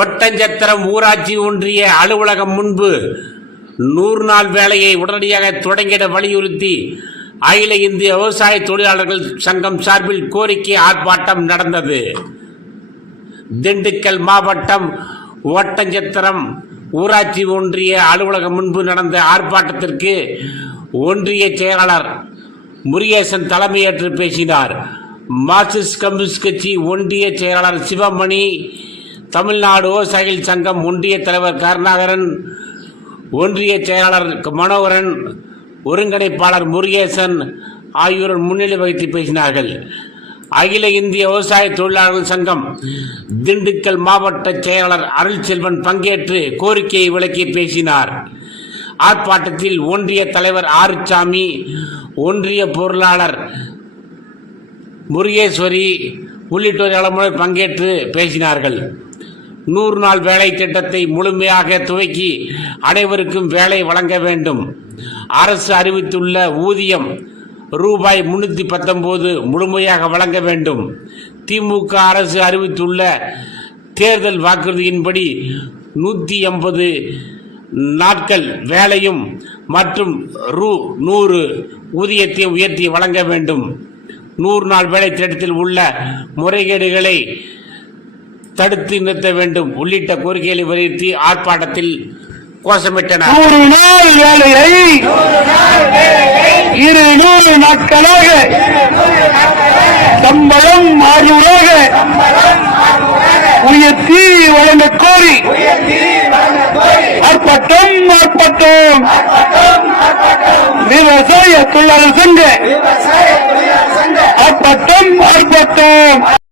ஒட்டஞ்சத்திரம் ஊராட்சி ஒன்றிய அலுவலகம் முன்பு 100 நாள் வேலையை உடனடியாக தொடங்கிட வலியுறுத்தி அகில இந்திய விவசாய தொழிலாளர்கள் சங்கம் சார்பில் கோரிக்கை ஆர்ப்பாட்டம் நடந்தது. திண்டுக்கல் மாவட்டம் ஒட்டஞ்சத்திரம் ஊராட்சி ஒன்றிய அலுவலகம் முன்பு நடந்த ஆர்ப்பாட்டத்திற்கு ஒன்றிய செயலாளர் முருகேசன் தலைமையேற்று பேசினார். மார்க்சிஸ்ட் கம்யூனிஸ்ட் கட்சி ஒன்றிய செயலாளர் சிவமணி, தமிழ்நாடு விவசாயிகள் சங்கம் ஒன்றிய தலைவர் கருணாகரன், ஒன்றிய செயலாளர் மனோகரன், ஒருங்கிணைப்பாளர் முருகேசன் ஆகியோர் முன்னிலை வகித்து பேசினார்கள். அகில இந்திய விவசாய தொழிலாளர்கள் சங்கம் திண்டுக்கல் மாவட்ட செயலாளர் அருள்செல்வன் பங்கேற்று கோரிக்கையை விளக்கி பேசினார். ஆர்ப்பாட்டத்தில் ஒன்றிய தலைவர் ஆறுசாமி, ஒன்றிய பொருளாளர் முருகேஸ்வரி உள்ளிட்டோர் பங்கேற்று பேசினார்கள். 100 நாள் வேலை திட்டத்தை முழுமையாக துவக்கி அனைவருக்கும் வேலை வழங்க வேண்டும். அரசு அறிவித்துள்ள ஊதியம் ரூபாய் 319 முழுமையாக வழங்க வேண்டும். திமுக அரசு அறிவித்துள்ள தேர்தல் வாக்குறுதியின்படி 180 நாட்கள் வேலையும் மற்றும் ரூ. 100 ஊதியத்தையும் உயர்த்தி வழங்க வேண்டும். 100 நாள் வேலை திட்டத்தில் உள்ள முறைகேடுகளை தடுத்து நிறுத்த வேண்டும் உள்ளிட்ட கோரிக்கைகளை வலியுறுத்தி ஆர்ப்பாட்டத்தில் கோஷமிட்டனர். 100 நாள் வேலையை 200 நாட்களாக, சம்பளம் 600 உயர்த்தி வழங்க கோரி ஆர்ப்பாட்டம் விவசாய தொழிலாளர் சங்க ஆர்ப்பாட்டம்